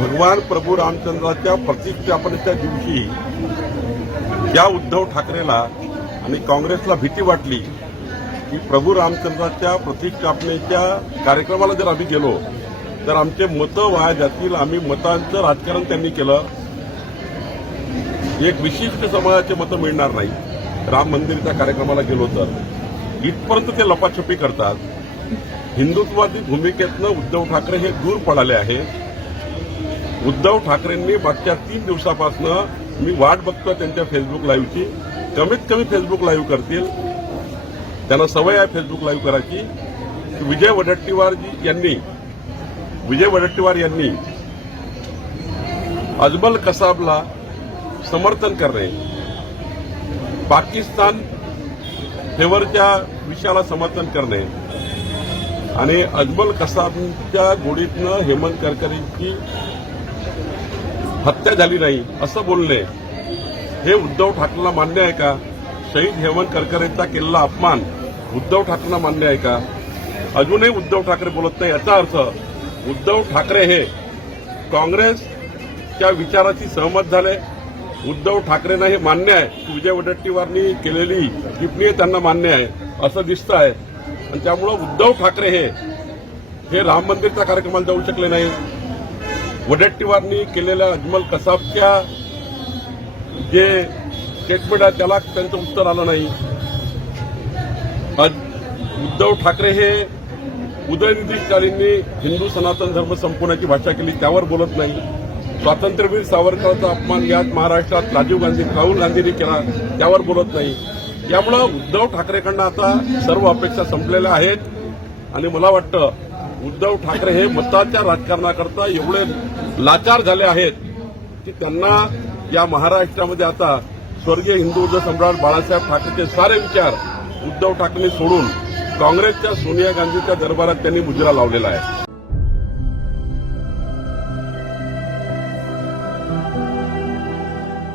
भगवान प्रभू रामचंद्राच्या प्रतिष्ठापनेच्या दिवशी ज्या उद्धव ठाकरेला आणि काँग्रेसला भीती वाटली की प्रभू रामचंद्राच्या प्रतिष्ठापनेच्या कार्यक्रमाला जर आम्ही गेलो तर आमचे मतं वाया जातील आम्ही मतांचं राजकारण त्यांनी केलं. एक विशिष्ट समाजाचे मतं मिळणार नाही. राम मंदिरच्या कार्यक्रमाला गेलो तर. इथपर्यंत ते लपाछपी करतात. हिंदुत्वादी भूमिकेतनं उद्धव ठाकरे हे दूर पडाले आहेत. उद्धव ठाकरेंनी मागच्या तीन दिवसापासून मी वाट बघतो त्यांच्या फेसबुक लाईव्हची कमीत कमी फेसबुक लाईव्ह करतील. त्यांना सवय आहे फेसबुक लाईव्ह करायची. विजय वडट्टीवार जी यांनी विजय वडट्टीवार यांनी अजमल कसाबला समर्थन करणे पाकिस्तान फेवरच्या विषयाला समर्थन करणे आणि अजमल कसाबच्या गोडीतनं हेमंत करकरेंची हत्या झाली नाही असं बोलणे. हे उद्धव ठाकरेला मान्य आहे का? शहीद हेमंत करकरेंचा केलेला अपमान उद्धव ठाकरेंना मान्य आहे का? अजूनही उद्धव ठाकरे बोलत नाही याचा अर्थ उद्धव ठाकरे हे काँग्रेसच्या विचाराशी सहमत झाले. उद्धव ठाकरेंना हे मान्य आहे. की विजय वडेट्टीवारनी केलेली टिप्पणी त्यांना मान्य आहे असं दिसतं आहे. आणि त्यामुळं उद्धव ठाकरे हे हे राम मंदिरच्या कार्यक्रमाला जाऊ शकले नाही वडेट्टीवारनी केलेल्या अजमल कसाबच्या जे स्टेटमेंट आहे त्याला त्यांचं उत्तर आलं नाही. उद्धव ठाकरे हे उदयनिधी स्टालिननी हिंदू सनातन धर्म संपवण्याची भाषा केली त्यावर बोलत नाही. स्वातंत्र्यवीर सावरकरांचा अपमान यात महाराष्ट्रात राजीव गांधी राहुल गांधींनी केला त्यावर बोलत नाही. त्यामुळं उद्धव ठाकरेकडनं आता सर्व अपेक्षा संपलेल्या आहेत. आणि मला वाटतं उद्धव ठाकरे हे मताच्या राजकारणाकरता एवढे लाचार झाले आहेत की त्यांना या महाराष्ट्रामध्ये आता स्वर्गीय हिंदू सम्राट बाळासाहेब ठाकरेचे सारे विचार उद्धव ठाकरे सोडून काँग्रेसच्या सोनिया गांधीच्या दरबारात त्यांनी मुजरा लावलेला आहे.